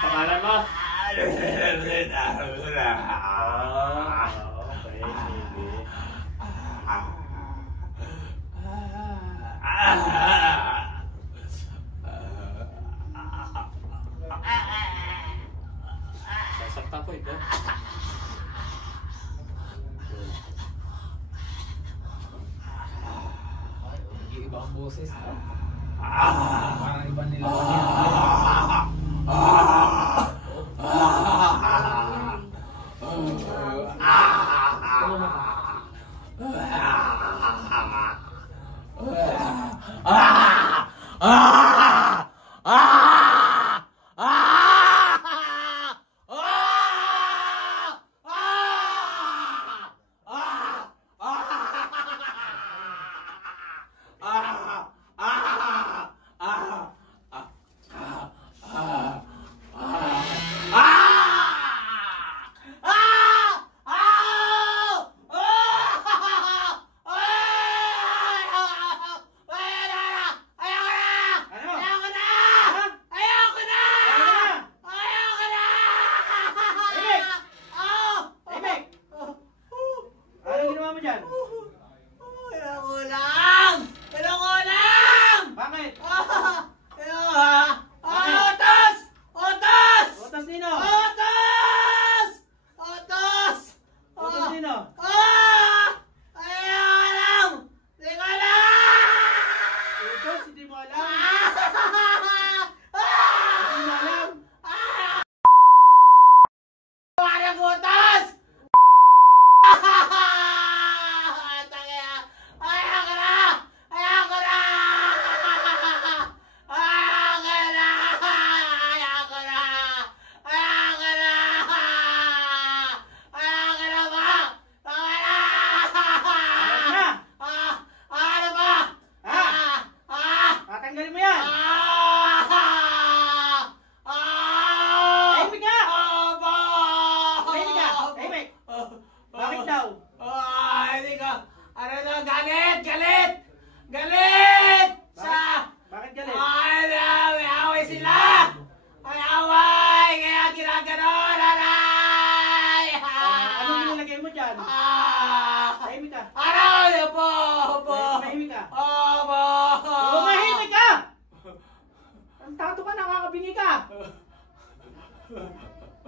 Pangalan mo? Sasaktan ko ito. Iba ang boses. Parang iba nila.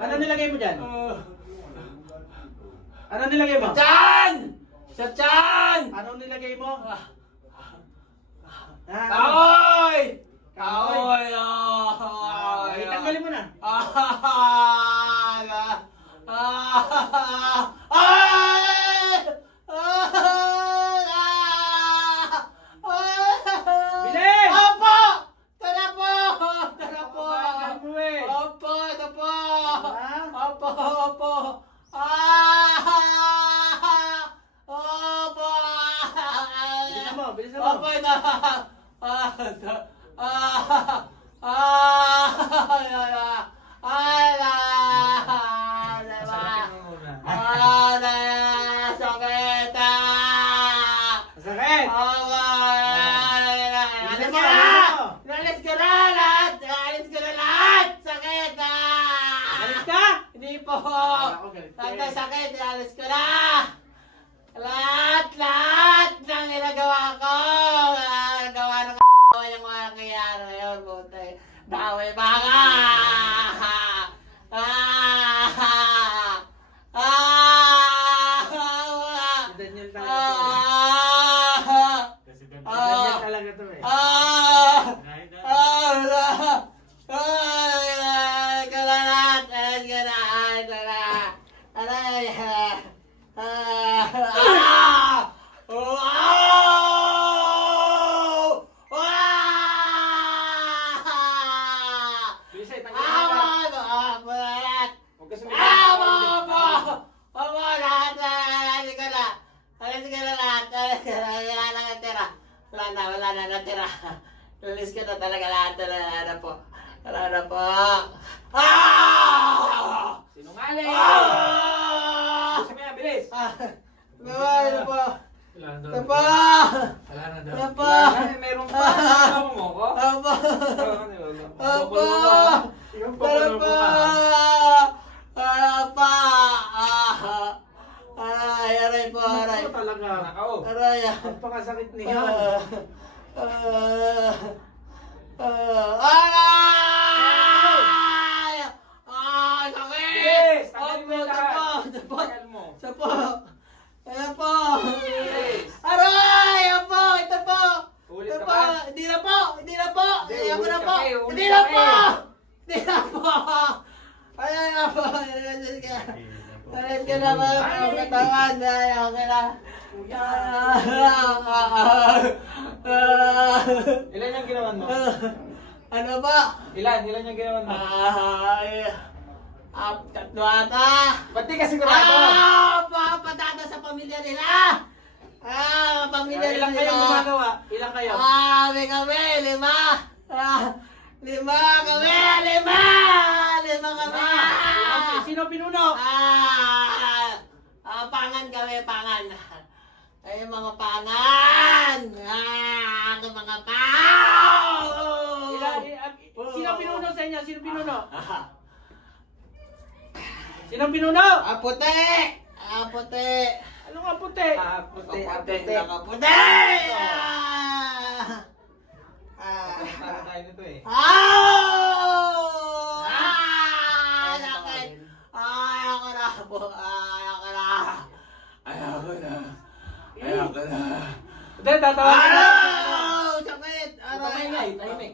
Ano nilagay mo dyan? Ano nilagay mo? Chan! Sa chan! Ano nilagay mo? Kahoy! Kahoy! Kahoy! Tanggalin mo na. Bilis! Opo! Tara po! Tara po! Bilis! Opo! Ito po! Opo! Opo! Opo! Bilisan mo! Bilisan mo! Opo! Ito! Sakit! Sakit! Inalis ko na lahat! Inalis ko na lahat! Sakit! Galit ka? Hindi po! Galit Sakit! Inalis ko na! Lahat ng ginagawa ko! Gawa ng yung mga nangyayari ngayon, buti. Daway baka! Si Daniel talaga to eh. Si Daniel talaga to eh. Aray! na. Release ko na talaga lahat na wala po. Wala na po. Ah! Sinungaling! Gusto mo yan, bilis! Wala po. Wala na daw. Wala po. Wala na daw. Wala po. Wala na, meron pa. Kasama mo ko? Wala po. Wala po. Wala po. Wala pa. Aray, aray po, aray. Ano talaga? Nakaw. Aray. Pagpakasakit niya. Aray! Ay, sakit! Yes! Opo, Tanggalin mo lahat. sapo. Tagal mo. Sapo. Ayan po. Yes! Aray! Ayan po, ito po. Ulit Ito ka po. ba? Hindi na po. Hindi na po. Hindi, Ayan ko ulit na ka po. pa eh, ulit Hindi ka na pa po. eh. Hindi na po. Ayan na po. Ayan ka na po. Ang katawan. Ayan ka na. Ilan yung ginawan mo? Ano ba? Ilan yung ginawan mo? Tatlo ata. Ba't di ka sigurado? Patata sa pamilya nila. Pamilya nila. Ilan kayong gumagawa? Ilan kayo? Kami, 5. 5 kami, 5 kami. Sino pinuno? Pangan kami, pangan. Ay, mga pangan. Ang mga pao. Sino pinuno sa inyo? Sino pinuno? Sino pinuno? Puti. Puti. Ano nga puti? Puti. Puti. Para tayo nito eh. Sakit. Ayaw ko na po. Ayaw ko na. Hindi, tatawagin na. Sakit. Huwag ka maingay, tahimik.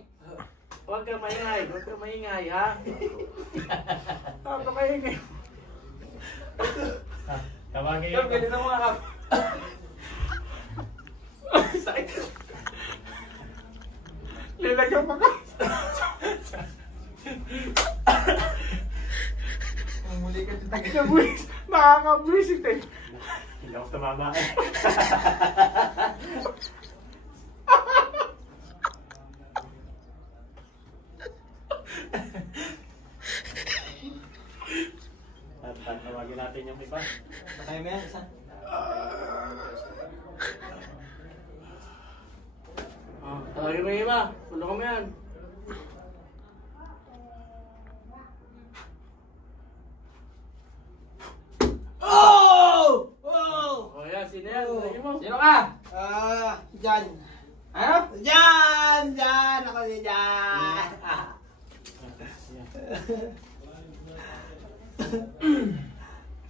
Huwag ka maingay, ha? Huwag ka maingay. Tawagin Kap, galit na mga kap. Sakit. Lilagyan pa ka. Muli ka dito. Nakabulis. Nakakabulisit eh. Hindi ako tumama. Tawagin natin yung iba. Nakaya mo yan, isa. Tawagin mo yung iba. Tulungan mo yan. O yan, sino yan? Tawagin mo. Sino ka? Jan. Ano? Jan. Ako si Jan.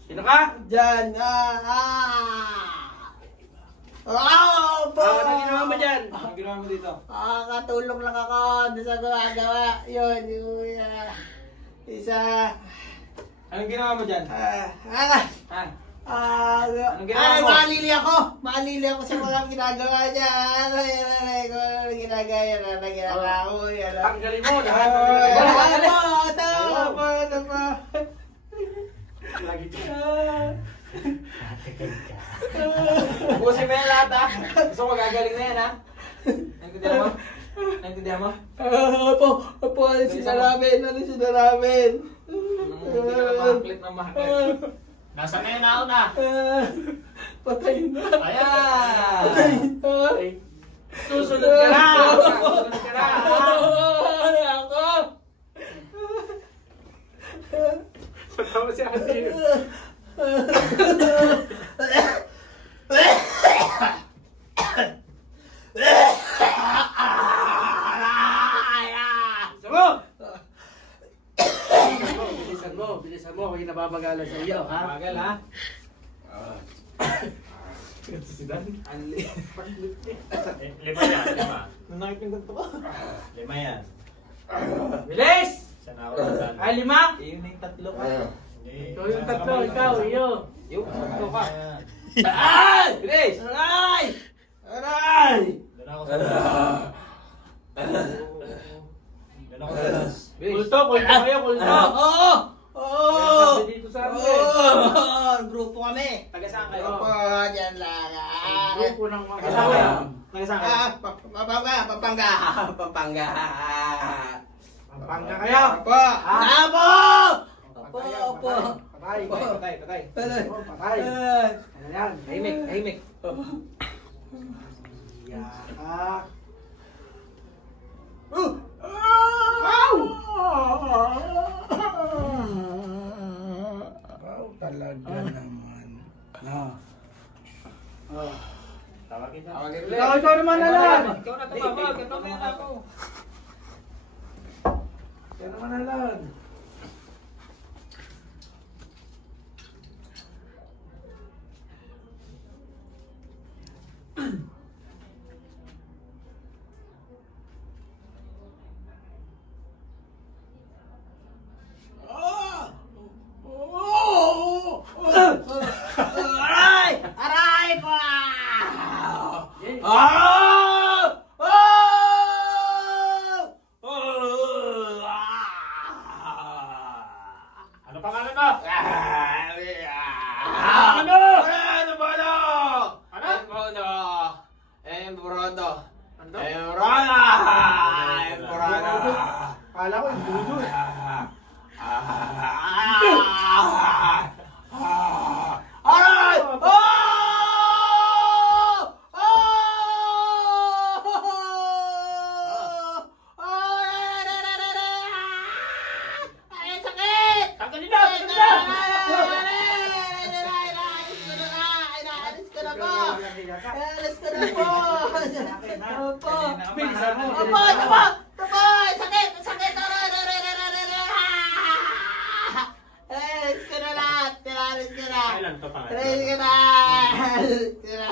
Sino ka? Jan. Ano ginawa mo dyan? Ano ginawa mo dito? Katulong lang ako doon sa gawa-gawa. Yun, isa. Anong ginawa mo dyan? Ha? Anong ginawa mo? Malili ako sa mga ginagawa niya. Ano ginagawa ko. Tanggalin mo lahat. Ano pa? Lagi Ubusin mo yan lahat, ha? Gusto ko gagaling na yan, ha? Naintindihan mo? Naintindihan mo? Opo, alisin na namin. Hindi ka makaklit ng makaklit. Nasa na yun ako na? Patay na. Ayan! Susunod ka na! Susunod ka na! Ako! Satawa si Ate. Bilisan mo. Huwag nababagalan sa iyo, ha? Bagal, ha? Si Dan. Anli. Lima yan, lima. Nanakit yung ganito ko. 5 yan. Bilis! Sana ako nasan. Ay, 5? Yun na yung 3 ka. Ikaw yung tatlo, ikaw, iyo. Yung 3 ka. Ay! Bilis! Aray! Aray! Doon ako sa taas. Doon ako sa taas. Bilis! Kulto kayo, kulto. Oo! Oo! Sabi dito sa amin. Oo! Grupo kami. Taga saan kayo? Grupo, dyan lang. Grupo ng mga Taga saan kayo? Kaya sa akin. Pampanga. Pampanga kayo. Opo. Opo. Patay. Patay. Oh, patay. Ano yan? Tahimik. Yak. Talaga naman. Tawagin na. Ikaw naman nalan. Ikaw na tumawag. Ito na yan ako. Ikaw naman nalan. Aray po! Ano pangalan mo? Ano ba no? Ano? Embrodo. Ano? Embrodo. Kala ko yung dulo eh. Aray! Ay, sakit! Tanggalin na! Tanggalin na! Inaalis ko na po! Inaalis ko na po! Opo! Bilisan mo. Opo! Opo! Opo! Sakit! Sakit! Inaalis ko na lahat! Inaalis ko na! Kailan to pangalan? Inaalis ko na! Inaalis ko na!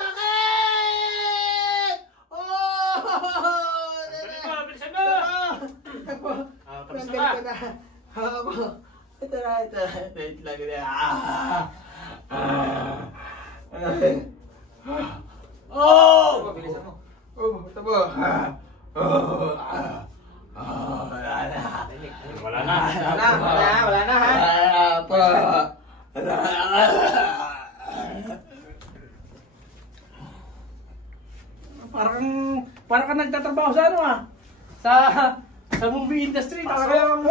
Sakit! Bilisan mo! Tapos na ba? Ito na. Wait lang na. Bilisan mo. Ito po. Wala na. Wala na ha. Parang ka nagtatrabaho sa ano ah. Sa movie industry. Talagang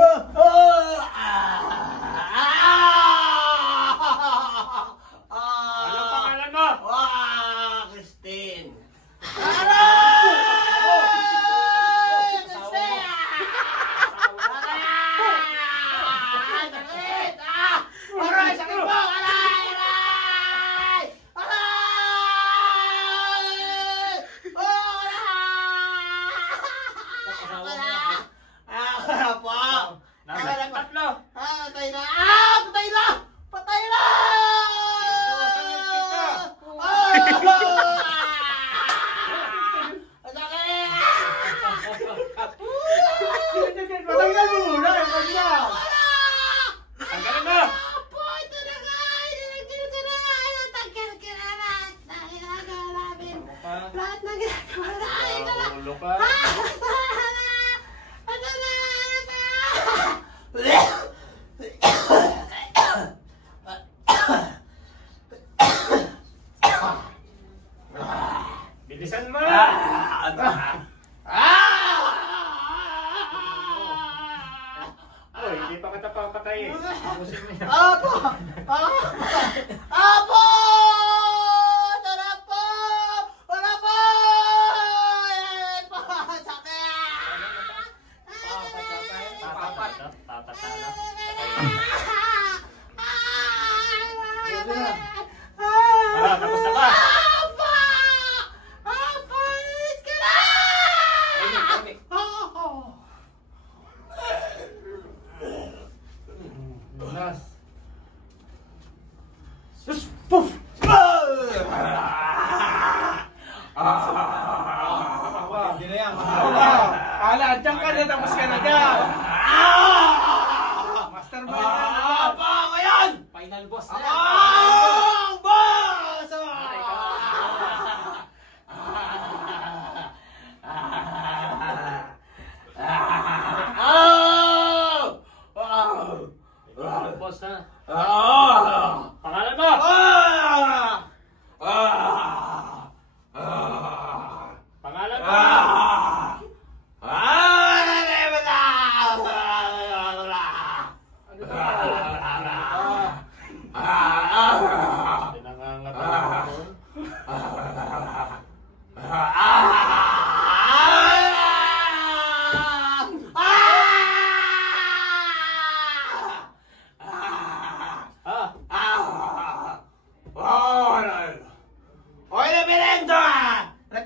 Ano pangalan mo? Christine. Aray! Sakit po! Aray! Aray! Aray! Oh! Aray po! Nasa tatlo. Patay na! Patay na! Patay na! patanggal mo muna. Yung kanila. Tanggalin mo! Apo! Ito na nga! Nilagyan ko na! Natanggal ka na lahat na ginagawa namin! Lahat na ginagawa namin! Ito na! Ulo ka. Ito na! Bilisan mo! Oh, hindi pa kita papatayin. Tapusin mo yan. Apo! Apo! Ito na po! Wala po! Ayan po! Sakit! Papat. Papatala. Tapos na ba? Apo! Apo! Alis ka na! Last. Sus! Puff! Hindi na yan. Kala, andyan ka na. Tapos ka na dyan. Mastermind ka na. Apo! Ako yan! Final boss Ako na. ang boss!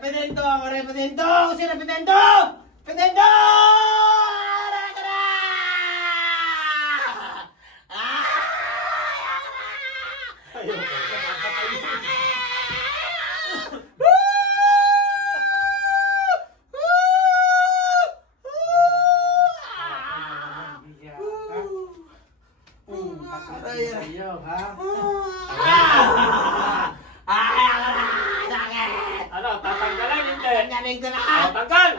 Repetento ako, repetento! Kasi repetento! Repetento! Ayaw ko. Ayaw, ha? Ano, tatanggalan hindi? Galing ko na! Oh, tanggal!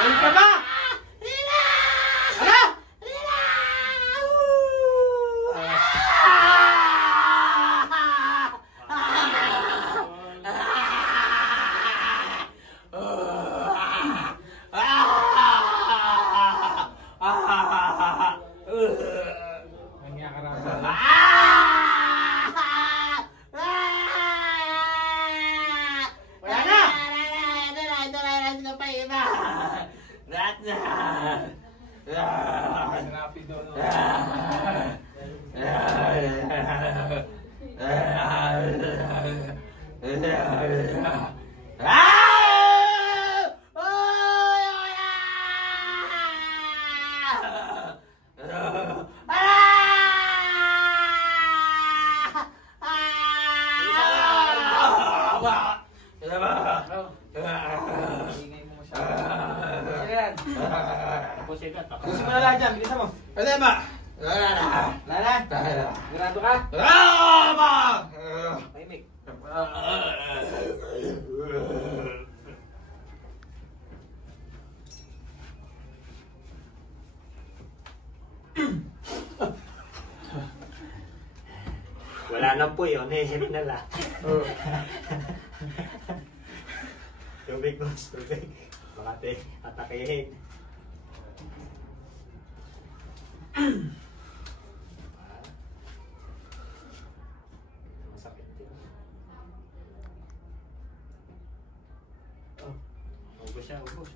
Ayun ka ba? Ano? Wala na! Lahat na! Rapido, no? Ingay mo masyado. Sino yan? Tapusin ka, tapusin. Gusto mo na lahat dyan, bilisan mo. Pwede ba? Lala? Sigurado ka? Tahimik. Wala na po yun, naisip na lang. Tubig, boss, tubig. Baka atakihin. Masakit yun. Ubus siya, ubus.